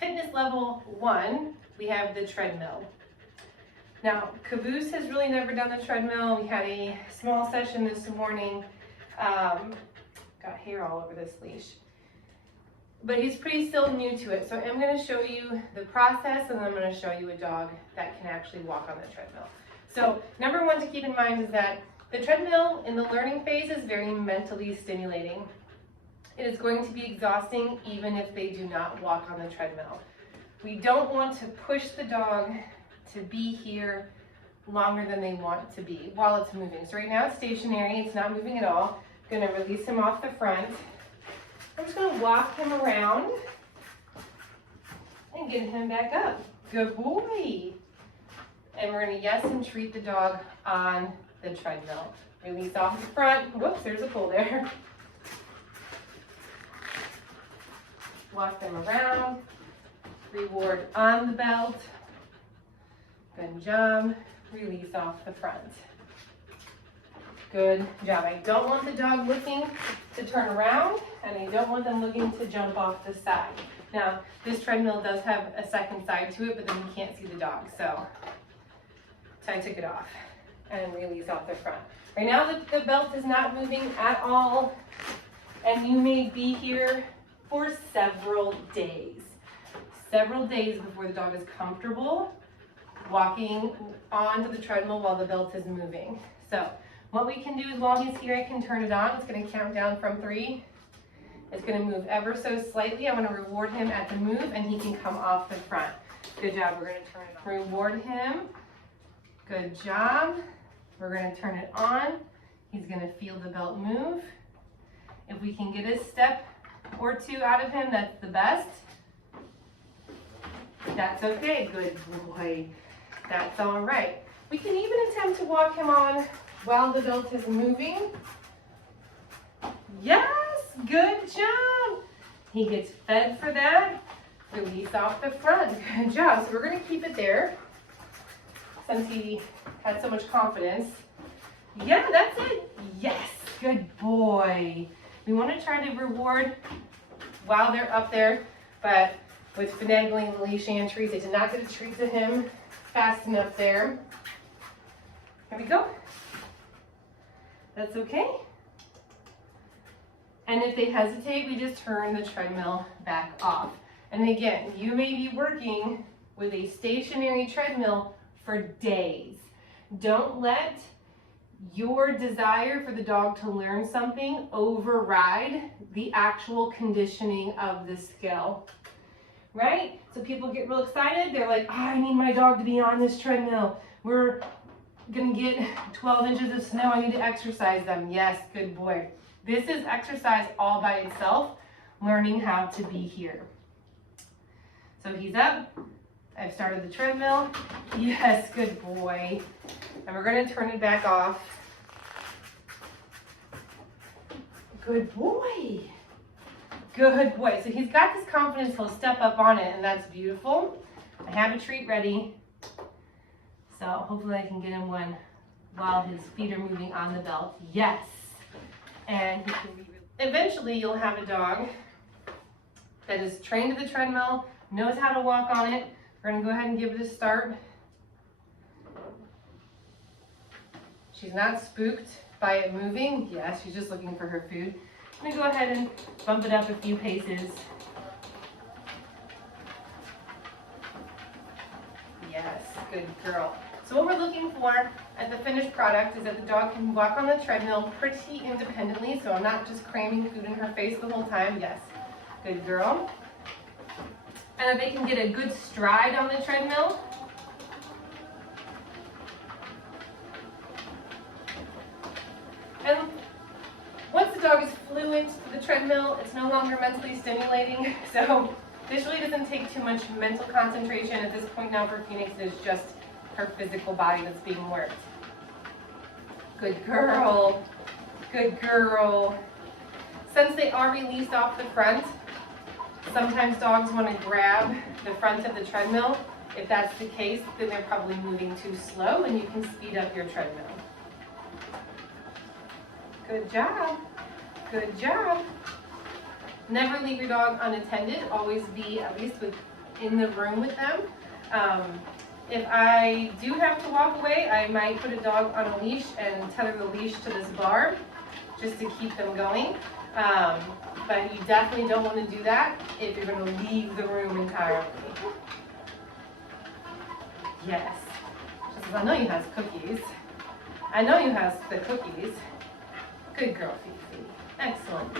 Fitness level 1, we have the treadmill. Now, Caboose has really never done the treadmill. We had a small session this morning. Got hair all over this leash. But he's pretty still new to it. So I'm going to show you the process, and then I'm going to show you a dog that can actually walk on the treadmill. So number one to keep in mind is that the treadmill in the learning phase is very mentally stimulating. It is going to be exhausting even if they do not walk on the treadmill. We don't want to push the dog to be here longer than they want to be while it's moving. So right now it's stationary, it's not moving at all. I'm going to release him off the front. I'm just going to walk him around and get him back up. Good boy. And we're going to yes and treat the dog on the treadmill. Release off the front. Whoops, there's a pull there. Walk them around. Reward on the belt. Good job. Release off the front. Good job. I don't want the dog looking to turn around, and I don't want them looking to jump off the side. Now, this treadmill does have a second side to it, but then you can't see the dog, so I took it off and release off the front. Right now, the belt is not moving at all, and you may be here for several days. Several days before the dog is comfortable walking onto the treadmill while the belt is moving. So what we can do is while he's here, I can turn it on. It's going to count down from 3. It's going to move ever so slightly. I want to reward him at the move, and he can come off the front. Good job. We're going to turn it on. Reward him. Good job. We're going to turn it on. He's going to feel the belt move. If we can get a step or 2 out of him, that's the best. That's okay. Good boy. That's all right. We can even attempt to walk him on while the belt is moving. Yes, good job. He gets fed for that. Release off the front. Good job. So we're going to keep it there since he had so much confidence. Yeah, that's it. Yes, good boy. We want to try to reward while they're up there, but with finagling the leash and treats, they did not get a treat to him fast enough there. Here we go. That's okay. And if they hesitate, we just turn the treadmill back off. And again, you may be working with a stationary treadmill for days. Don't let your desire for the dog to learn something override the actual conditioning of the skill, right? So people get real excited. They're like, oh, I need my dog to be on this treadmill. We're gonna get 12 inches of snow. I need to exercise them. Yes, good boy. This is exercise all by itself, learning how to be here. So he's up. I've started the treadmill. Yes, good boy. And we're going to turn it back off. Good boy. Good boy. So he's got this confidence. He'll step up on it, and that's beautiful. I have a treat ready. So hopefully I can get him one while his feet are moving on the belt. Yes. And he can be. Eventually you'll have a dog that is trained to the treadmill, knows how to walk on it. We're going to go ahead and give it a start. She's not spooked by it moving. Yes, she's just looking for her food. I'm going to go ahead and bump it up a few paces. Yes, good girl. So what we're looking for at the finished product is that the dog can walk on the treadmill pretty independently, so I'm not just cramming food in her face the whole time. Yes, good girl. And that they can get a good stride on the treadmill. And once the dog is fluent to the treadmill, it's no longer mentally stimulating. So this really doesn't take too much mental concentration. At this point now for Phoenix, it is just her physical body that's being worked. Good girl. Good girl. Since they are released off the front, sometimes dogs want to grab the front of the treadmill. If that's the case, then they're probably moving too slow, and you can speed up your treadmill. Good job. Good job. Never leave your dog unattended. Always be at least with in the room with them. If I do have to walk away, I might put a dog on a leash and tether the leash to this bar just to keep them going. But you definitely don't want to do that if you're going to leave the room entirely. Yes. She says, I know you has cookies. I know you has the cookies. Good girl, Fifi. Excellent.